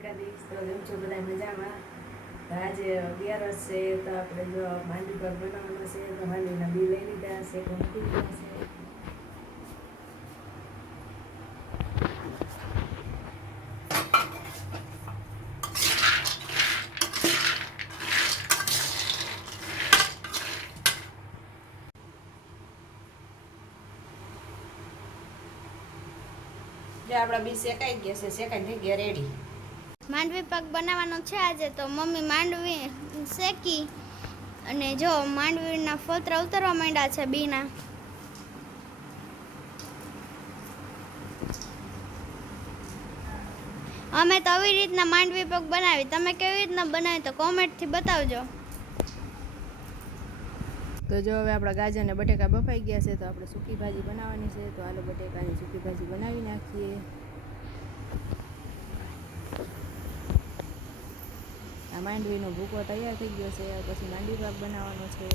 દ્વારકાધીશ. તો કેમ છો બધા મજામાં? તો આજે 11 છે તો આપણે જો માંડવી પાક બનાવવાનો છે તો માંડવીના બી લઈ લીધા છે, મૂકી દીધા છે. જે આપણા બી શેકાઈ ગયા છે, શેકાઈ થઈ ગયા રેડી. માંડવી પાક બનાવવાનો છે આજે. તો મમ્મી માંડવી શેકી અને જો માંડવીના ફોતરા ઉતરવા માંડ્યા છે બીના. અમે તો આવી રીતના માંડવી પાક બનાવી. તમે કેવી રીતના બનાવી તો કોમેન્ટથી બતાવજો. તો જો હવે આપણા ગાજર ને બટેકા બફાઈ ગયા છે તો આપણે સૂકી ભાજી બનાવવાની છે. તો આલુ બટેકાની સૂકી ભાજી બનાવી નાખીએ. આ માંડવીનો ભૂકો તૈયાર થઈ ગયો છે. પછી માંડવી પાક બનાવવાનો છે.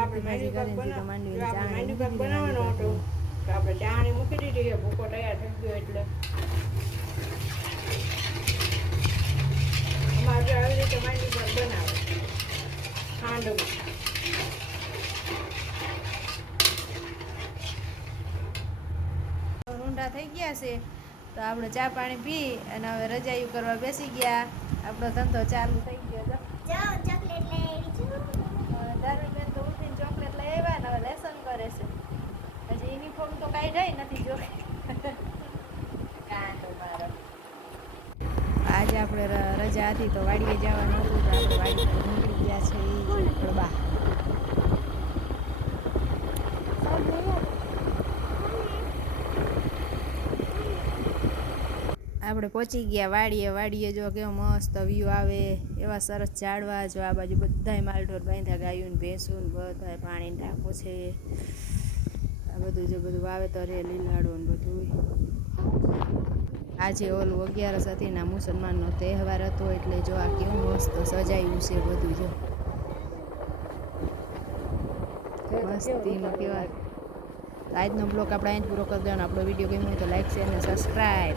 આપણે માંડવી પાક બનાવવાનો હતો તો આપણે ચાણી મૂકી દીધી. ભૂકો તૈયાર થઈ ગયો એટલે અમારે આવી રીતે માંડવી પાક બનાવે ખાંડમાં. ઊંડા થઈ ગયા છે તો આપણે ચા પાણી પી અને હવે રજાયું કરવા બેસી ગયા. આપણો ધંધો ચાલુ થઈ ગયો. દારૂબેન તો ઉઠીને ચોકલેટ લઈ આવ્યા ને હવે લેસન કરે છે. હજી યુનિફોર્મ તો કાંઈ નથી જો. આજે આપણે રજા હતી તો વાડીએ જવાનું હતું તો આપણે વાડી પર નીકળી ગયા છે. બા આપણે પહોંચી ગયા વાડીએ જો કેવો મસ્ત વ્યૂ આવે. એવા સરસ ઝાડવા જો આ બાજુ બધાય માલઢોર બાંધ્યા, ગાયું ને ભેંસું ને બધા પાણીને ટાંકો છે. આ બધું જો બધું વાવેતર એ લીલાડું ને બધું. આજે ઓલું 11 હતી ને મુસલમાનનો તહેવાર હતો એટલે જો આ કેવું મસ્ત સજાયું છે બધું જો મસ્તીમાં કેવા. આજનો બ્લોગ આપણે અહીં જ પૂરો કરી દેવાનો. આપણો વિડીયો ગમ્યો હોય તો લાઈક શેર અને સબસ્ક્રાઈબ.